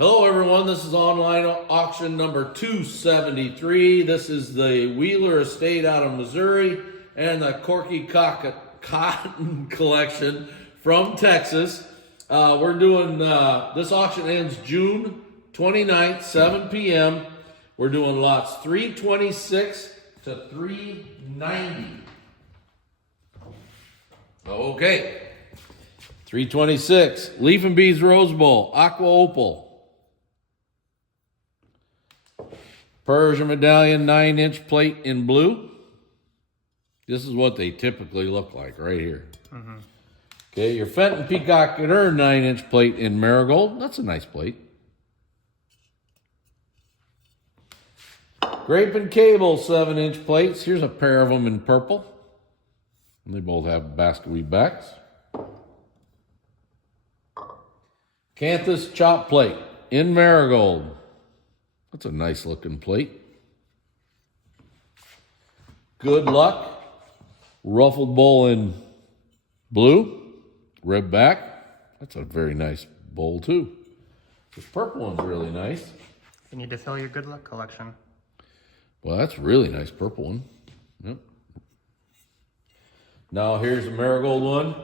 Hello everyone, this is online auction number 273. This is the Wheeler Estate out of Missouri and the Corky Cotten collection from Texas. We're doing, this auction ends June 29th, 7 p.m. We're doing lots 326 to 390. Okay. 326, Leaf and Bees Rose Bowl, Aqua Opal. Persian Medallion 9-inch plate in blue. This is what they typically look like right here. Okay, your Fenton Peacock and Urn 9-inch plate in marigold. That's a nice plate. Grape and Cable 7-inch plates. Here's a pair of them in purple. And they both have basket weave backs. Canthus chop plate in marigold. That's a nice looking plate. Good Luck ruffled bowl in blue, rib back. That's a very nice bowl too. This purple one's really nice. You need to fill your Good Luck collection. Well, that's a really nice purple one. Yep. Now here's the marigold one.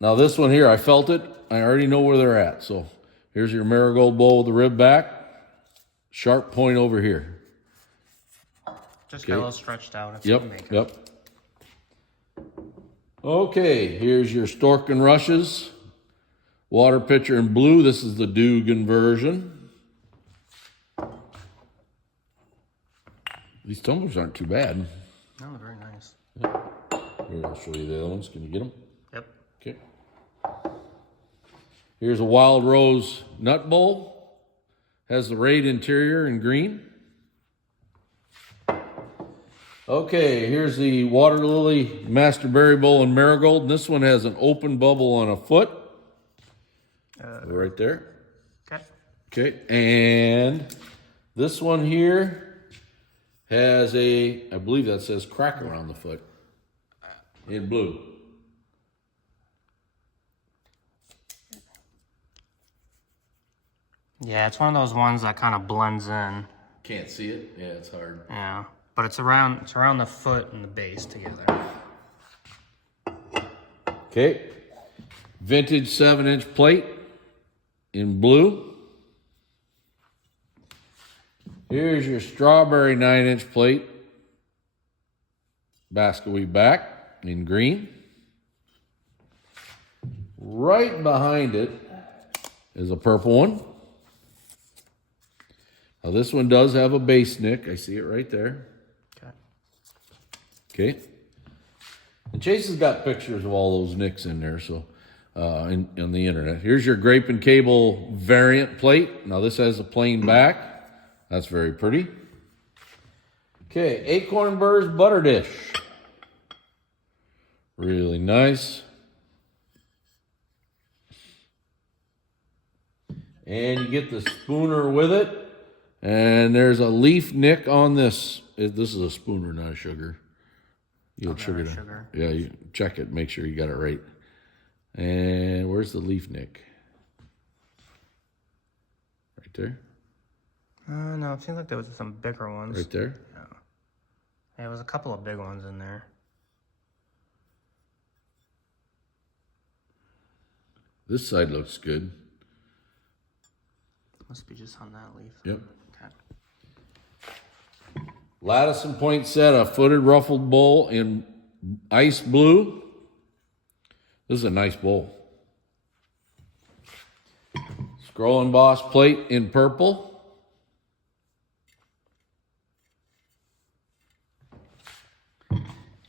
Now this one here, I felt it. I already know where they're at. So here's your marigold bowl with the rib back. Sharp point over here. Just got a little stretched out. It's Yep. Okay, here's your Stork and Rushes. Water pitcher in blue. This is the Dugan version. These tumblers aren't too bad. No, they're very nice. Here, I'll show you the other ones. Can you get them? Yep. Okay. Here's a Wild Rose nut bowl. Has the Raid interior in green. Okay, here's the Water Lily Master Berry Bowl in marigold. And this one has an open bubble on a foot. Right there. Okay. Okay, and this one here has a, I believe that says cracker on the foot in blue. Yeah, it's one of those ones that kind of blends in. Can't see it. Yeah, it's hard. Yeah, but it's around the foot and the base together. Okay, vintage 7-inch plate in blue. Here's your strawberry 9-inch plate, basket weave back in green. Right behind it is a purple one. Now this one does have a base nick. I see it right there. Okay. And Chase has got pictures of all those nicks in there, so on the internet. Here's your Grape and Cable variant plate. Now this has a plain back. That's very pretty. Okay, Acorn Burrs butter dish. Really nice. And you get the spooner with it. And there's a leaf nick on this. This is a spooner, not a sugar. You add sugar. Yeah, you check it, make sure you got it right. And where's the leaf nick? Right there. No, it seems like there was some bigger ones. Right there. Yeah, there was a couple of big ones in there. This side looks good. Must be just on that leaf. Yep. Okay. Lattice and poinsettia footed ruffled bowl in ice blue. This is a nice bowl. Scroll and Boss plate in purple.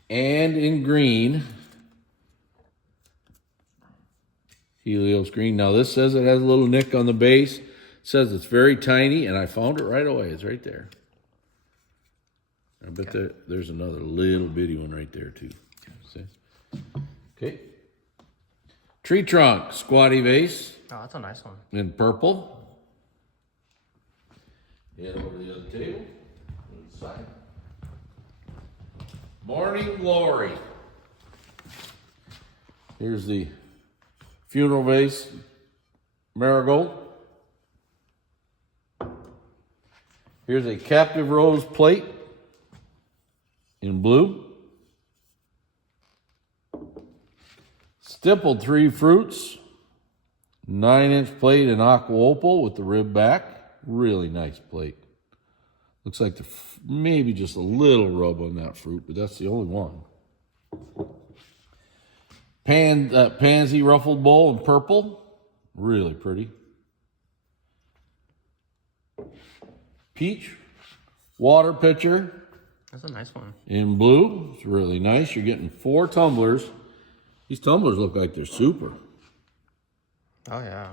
And in green. Helios green. Now this says it has a little nick on the base. It says it's very tiny, and I found it right away. It's right there. I bet there's another little bitty one right there too. See? Okay. Tree trunk, squatty vase. Oh, that's a nice one. In purple. Head over to the other table. Side. Morning Glory. Here's the funeral vase, marigold. Here's a captive rose plate in blue. Stippled 3 fruits. 9-inch plate in aqua opal with the rib back. Really nice plate. Looks like maybe just a little rub on that fruit, but that's the only one. Pansy ruffled bowl in purple. Really pretty. Peach water pitcher. That's a nice one. In blue. It's really nice. You're getting 4 tumblers. These tumblers look like they're super. Oh, yeah.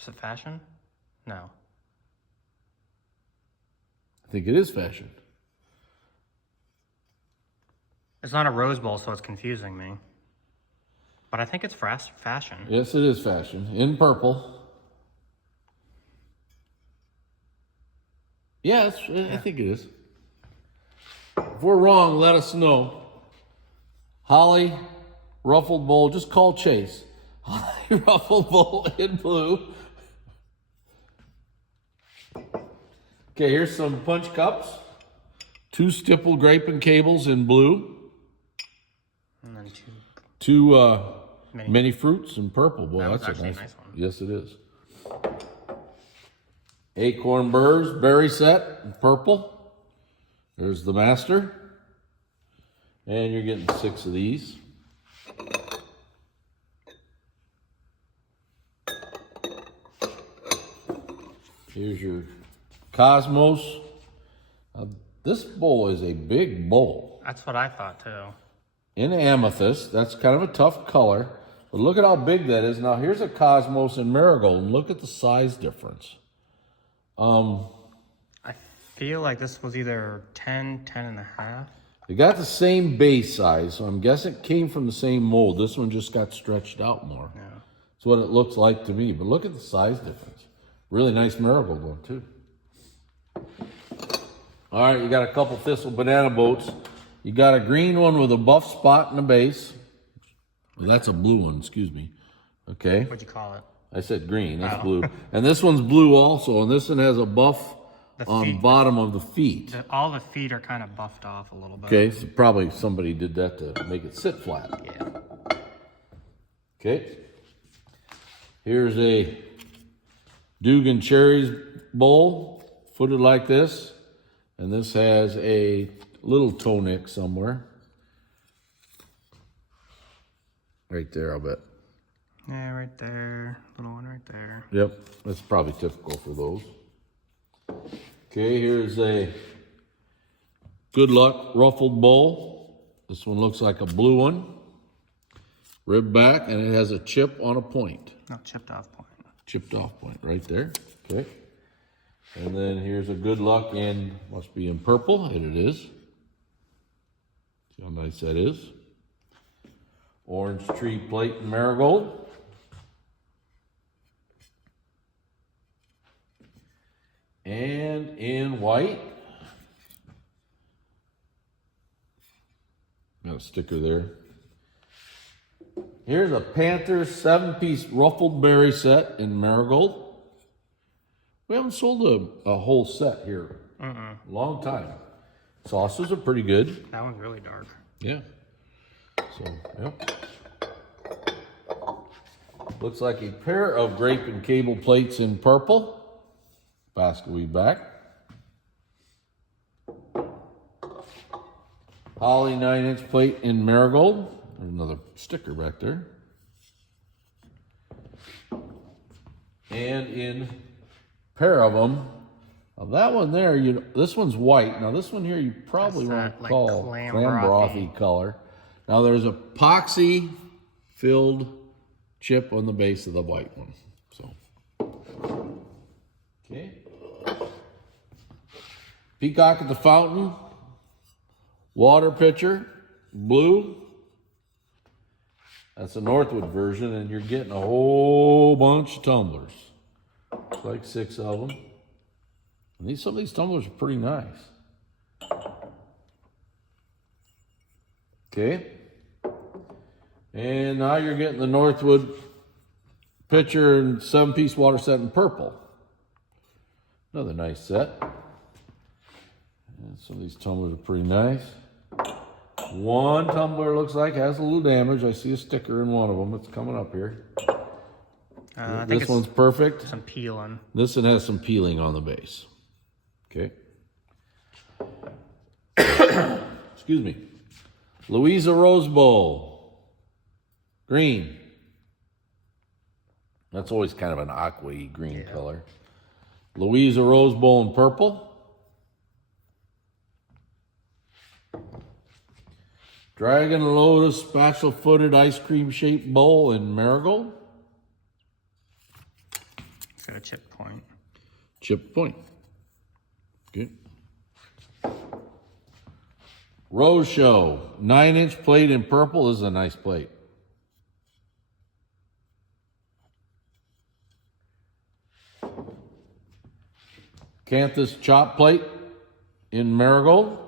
Is it fashion? No. I think it is fashion. It's not a rose bowl, so it's confusing me. But I think it's fashion. Yes, it is fashion. In purple. Yeah, I think it is. If we're wrong, let us know. Holly, ruffled bowl. Just call Chase. Holly, ruffled bowl in blue. Okay, here's some punch cups. 2 stippled grape and cables in blue. And then 2 mini fruits in purple. Boy, that was that's a actually nice a nice one. Yes, it is. Acorn burrs, berry set in purple. There's the master. And you're getting 6 of these. Here's your Cosmos. This bowl is a big bowl. That's what I thought, too. In amethyst. That's kind of a tough color. But look at how big that is. Now, here's a Cosmos in marigold. And look at the size difference. I feel like this was either 10 and a half. They got the same base size, so I'm guessing it came from the same mold. This one just got stretched out more. Yeah. That's what it looks like to me. But look at the size difference. Really nice marigold one, too. All right, you got a couple thistle banana boats. You got a green one with a buff spot in the base. Well, that's a blue one, excuse me. Okay. What'd you call it? I said green, that's blue. And this one's blue also, and this one has a buff on the bottom of the feet. All the feet are kind of buffed off a little bit. Okay, so probably somebody did that to make it sit flat. Yeah. Okay. Here's a Dugan Cherries bowl, footed like this. And this has a little toe nick somewhere. Right there, I'll bet. Yeah, right there. Little one right there. Yep, that's probably typical for those. Okay, here's a Good Luck ruffled bowl. This one looks like a blue one. Rib back, and it has a chip on a point. No, chipped off point. Chipped off point right there. Okay. And then here's a Good Luck in, must be in purple, and it is. See how nice that is. Orange tree plate in marigold. And in white. Got a sticker there. Here's a Panther 7-piece ruffled berry set in marigold. We haven't sold a whole set here. Long time. Sauces are pretty good. That one's really dark. Yeah. So, yep. Looks like a pair of grape and cable plates in purple. Basket weave back. Holly 9-inch plate in marigold. There's another sticker back there. And in pair of them. Now that one there, this one's white. Now this one here, you probably want to call clam brothy color. Now there's a epoxy filled chip on the base of the white one. So, okay. Peacock at the fountain, water pitcher, blue. That's a Northwood version, and you're getting a whole bunch of tumblers. It's like 6 of them. And some of these tumblers are pretty nice. Okay. And now you're getting the Northwood pitcher and 7-piece water set in purple. Another nice set. And some of these tumblers are pretty nice. One tumbler looks like has a little damage. I see a sticker in one of them. It's coming up here. I think This one's perfect. some peeling. This one has some peeling on the base. Okay. Excuse me. Louisa Rose Bowl. Green. That's always kind of an aqua-y green color. Louisa Rose Bowl in purple. Dragon Lotus spatula-footed ice cream shaped bowl in marigold. It's got a chip point. Chip point. Good. Rose Show, 9-inch plate in purple. This is a nice plate. Canthus chop plate in marigold.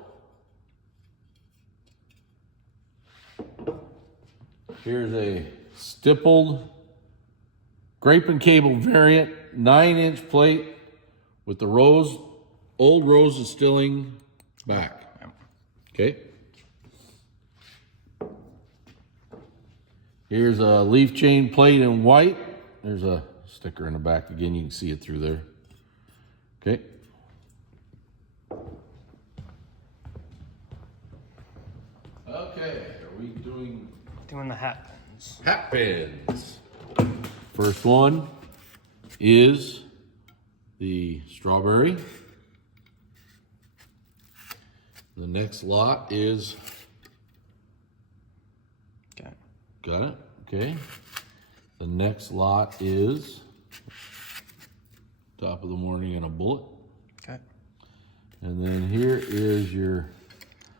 Here's a stippled grape and cable variant, 9-inch plate with the old rose distilling back. Okay. Here's a leaf chain plate in white. There's a sticker in the back again. You can see it through there. Okay. Okay, are we doing the hat pins? hat pins? First one is the strawberry. The next lot is, Okay. got it, okay. The next lot is top of the morning and a bullet. Okay. And then here is your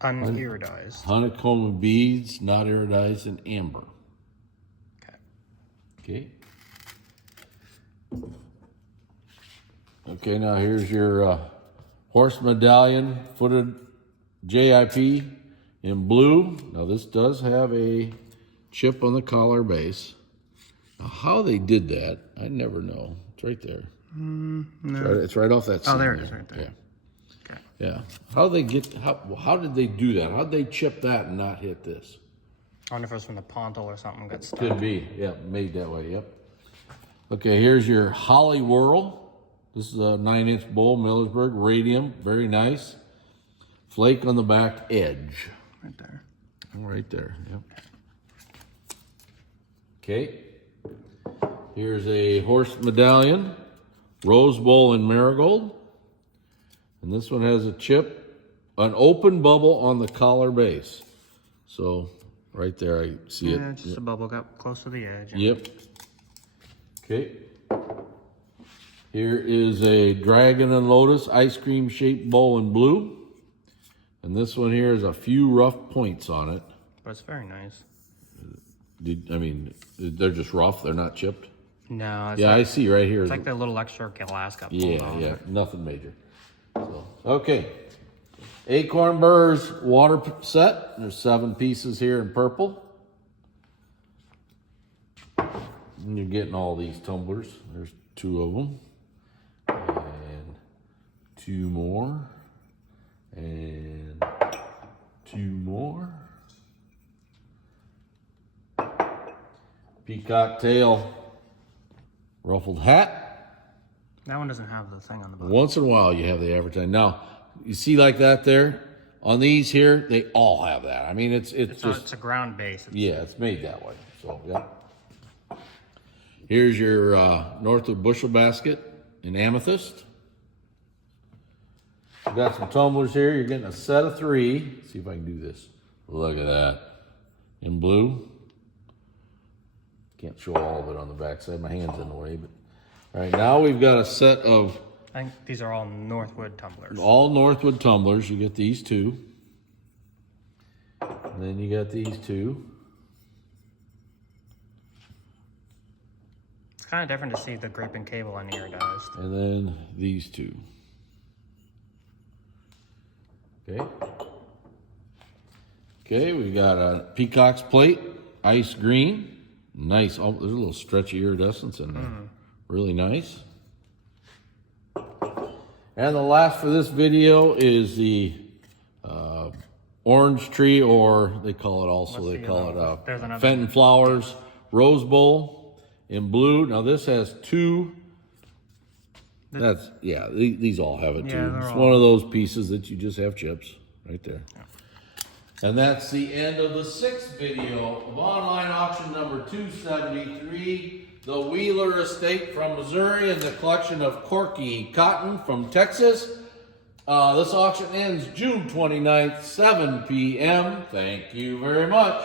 Uniridized. honeycomb beads, not iridized, and amber. Okay. Okay. Okay, now here's your horse medallion footed JIP in blue. Now this does have a chip on the collar base. Now how they did that, I never know. It's right there. No. It's right off that seam. Oh, there it is, right there. Yeah. Okay. Yeah. How did they do that? How did they chip that and not hit this? I wonder if it was from the pontal or something got stuck. Could be. Yeah, made that way. Yep. Okay, here's your Holly Whirl. This is a 9-inch bowl, Millersburg, radium, very nice. Flake on the back edge. Right there. Right there, yep. Okay. Here's a horse medallion, rose bowl in marigold. And this one has a chip, an open bubble on the collar base. So, right there, I see it. Yeah, just a bubble got close to the edge. Yep. Okay. Here is a dragon and lotus ice cream shaped bowl in blue. And this one here is a few rough points on it. But it's very nice. They're just rough, they're not chipped. No, it's Yeah, like, I see right here. it's like the little extra glass got pulled Yeah, off. yeah, nothing major. So, okay. Acorn Burrs water set. There's 7 pieces here in purple. And you're getting all these tumblers. There's 2 of them. And 2 more. And 2 more. Peacock tail ruffled hat. That one doesn't have the thing on the bottom. Once in a while you have the advertising. Now, you see like that there? On these here, they all have that. I mean, it's It's a ground base. yeah, it's made that way. So, yeah. Here's your Northwood bushel basket in amethyst. We've got some tumblers here. You're getting a set of 3. See if I can do this. Look at that. In blue. Can't show all of it on the back side. My hand's in the way. But all right, now we've got a set of I think these are all Northwood tumblers. all Northwood tumblers. You get these 2. And then you got these 2. It's kind of different to see the grape and cable uniridized. And then these 2. Okay. Okay, we got a Peacock's plate, ice green. Nice. Oh, there's a little stretchy iridescence in there. Really nice. And the last for this video is the orange tree, or they call it also, they call it Fenton Flowers Rose Bowl in blue. Now this has two. That's, yeah, these all have it too. It's one of those pieces that you just have chips right there. And that's the end of the 6th video of online auction number 273, the Wheeler Estate from Missouri and the collection of Corky Cotten from Texas. This auction ends June 29th, 7 p.m. Thank you very much.